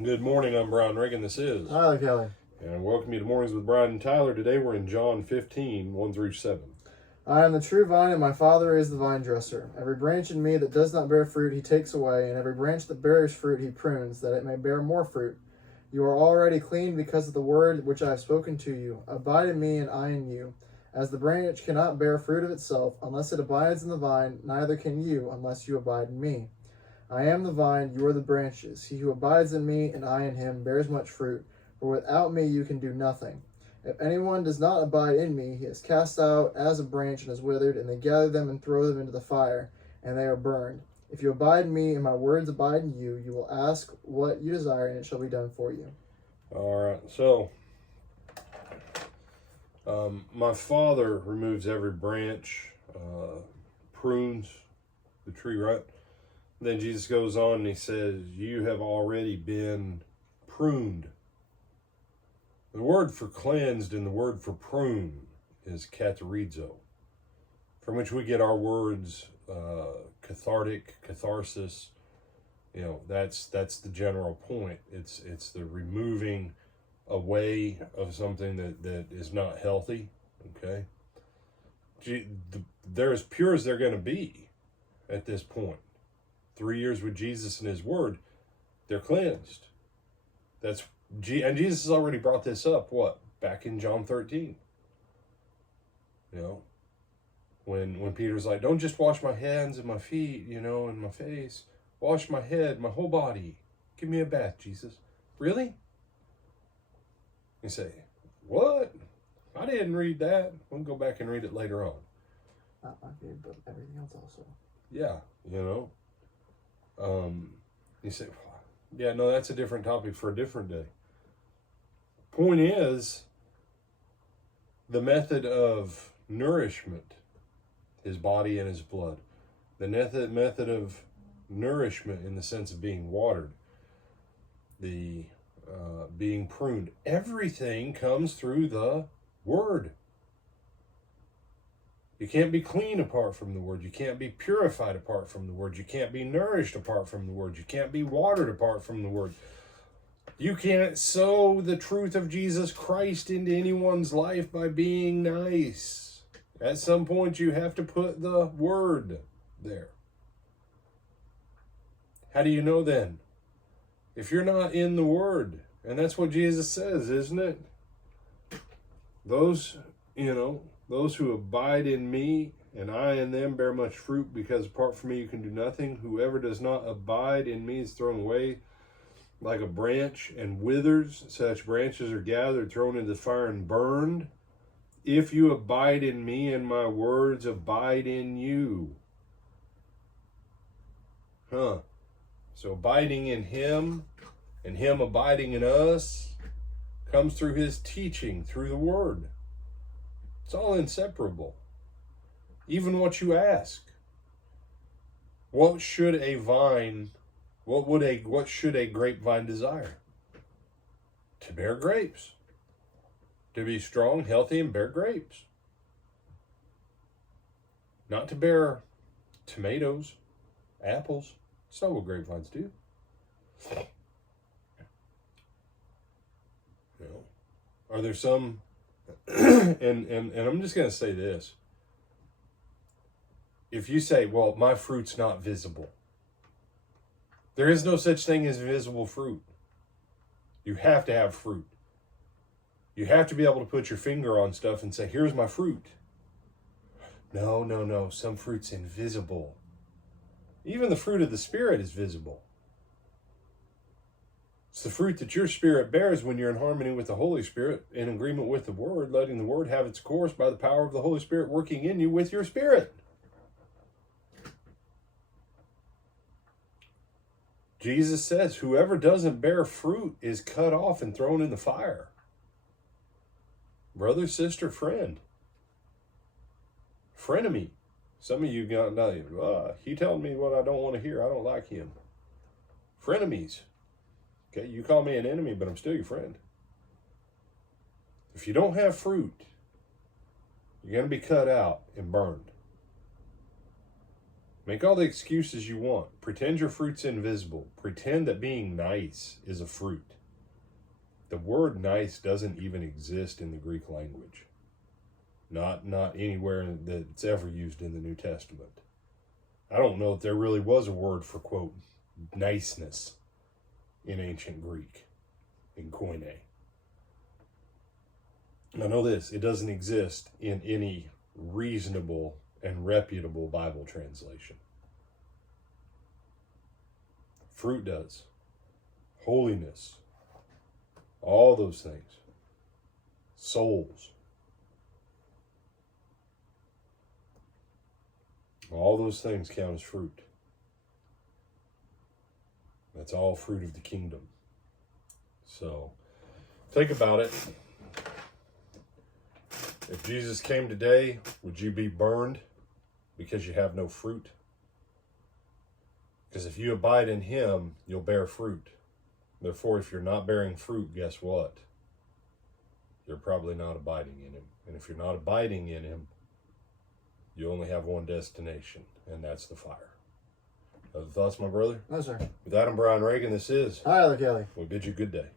Good morning, I'm Brian Reagan, this is. Hi, Kelly. And welcome you to Mornings with Brian and Tyler. Today we're in John 15, 1 through 7. I am the true vine, and my Father is the vine dresser. Every branch in me that does not bear fruit, he takes away, and every branch that bears fruit, he prunes, that it may bear more fruit. You are already clean because of the word which I have spoken to you. Abide in me, and I in you. As the branch cannot bear fruit of itself unless it abides in the vine, neither can you unless you abide in me. I am the vine, you are the branches. He who abides in me, and I in him, bears much fruit, for without me you can do nothing. If anyone does not abide in me, he is cast out as a branch and is withered, and they gather them and throw them into the fire, and they are burned. If you abide in me, and my words abide in you, you will ask what you desire, and it shall be done for you. All right, so my Father removes every branch, prunes the tree, right? Then Jesus goes on and he says, you have already been pruned. The word for cleansed and the word for prune is katharizo, from which we get our words cathartic, catharsis. You know, that's the general point. It's the removing away of something that is not healthy. Okay, they're as pure as they're going to be at this point. 3 years with Jesus and his word, they're cleansed. And Jesus has already brought this up, back in John 13. You know, when Peter's like, don't just wash my hands and my feet, and my face. Wash my head, my whole body. Give me a bath, Jesus. Really? You say, what? I didn't read that. We'll go back and read it later on. Not my favorite, but everything else also. Yeah, you say, yeah, no, that's a different topic for a different day. Point is, the method of nourishment, his body and his blood, the method of nourishment in the sense of being watered, the being pruned, everything comes through the word. You can't be clean apart from the word. You can't be purified apart from the word. You can't be nourished apart from the word. You can't be watered apart from the word. You can't sow the truth of Jesus Christ into anyone's life by being nice. At some point, you have to put the word there. How do you know then? If you're not in the word, and that's what Jesus says, isn't it? Those who abide in me and I in them bear much fruit, because apart from me you can do nothing. Whoever does not abide in me is thrown away like a branch and withers. Such branches are gathered, thrown into the fire, and burned. If you abide in me and my words abide in you. So abiding in him and him abiding in us comes through his teaching, through the word. It's all inseparable. Even what you ask. What should a grapevine desire? To bear grapes. To be strong, healthy, and bear grapes. Not to bear tomatoes, apples. That's not what grapevines do. Are there some and I'm just going to say this. If you say, well, my fruit's not visible, there is no such thing as visible fruit. You have to have fruit. You have to be able to put your finger on stuff and say, here's my fruit. No. Some fruit's invisible. Even the fruit of the Spirit is visible. It's the fruit that your spirit bears when you're in harmony with the Holy Spirit, in agreement with the Word, letting the Word have its course by the power of the Holy Spirit working in you with your spirit. Jesus says, whoever doesn't bear fruit is cut off and thrown in the fire. Brother, sister, friend. Frenemy. Some of you got, he telling me what I don't want to hear. I don't like him. Frenemies. Okay, you call me an enemy, but I'm still your friend. If you don't have fruit, you're going to be cut out and burned. Make all the excuses you want. Pretend your fruit's invisible. Pretend that being nice is a fruit. The word nice doesn't even exist in the Greek language. Not anywhere that it's ever used in the New Testament. I don't know if there really was a word for, quote, niceness in ancient Greek, in Koine. I know this, it doesn't exist in any reasonable and reputable Bible translation. Fruit does. Holiness. All those things. Souls. All those things count as fruit. That's all fruit of the kingdom. So, think about it. If Jesus came today, would you be burned because you have no fruit? Because if you abide in him, you'll bear fruit. Therefore, if you're not bearing fruit, guess what? You're probably not abiding in him. And if you're not abiding in him, you only have one destination, and that's the fire. Other thoughts, my brother? No, sir. With that, I'm Brian Reagan. This is Hi, Kelly. We bid you good day.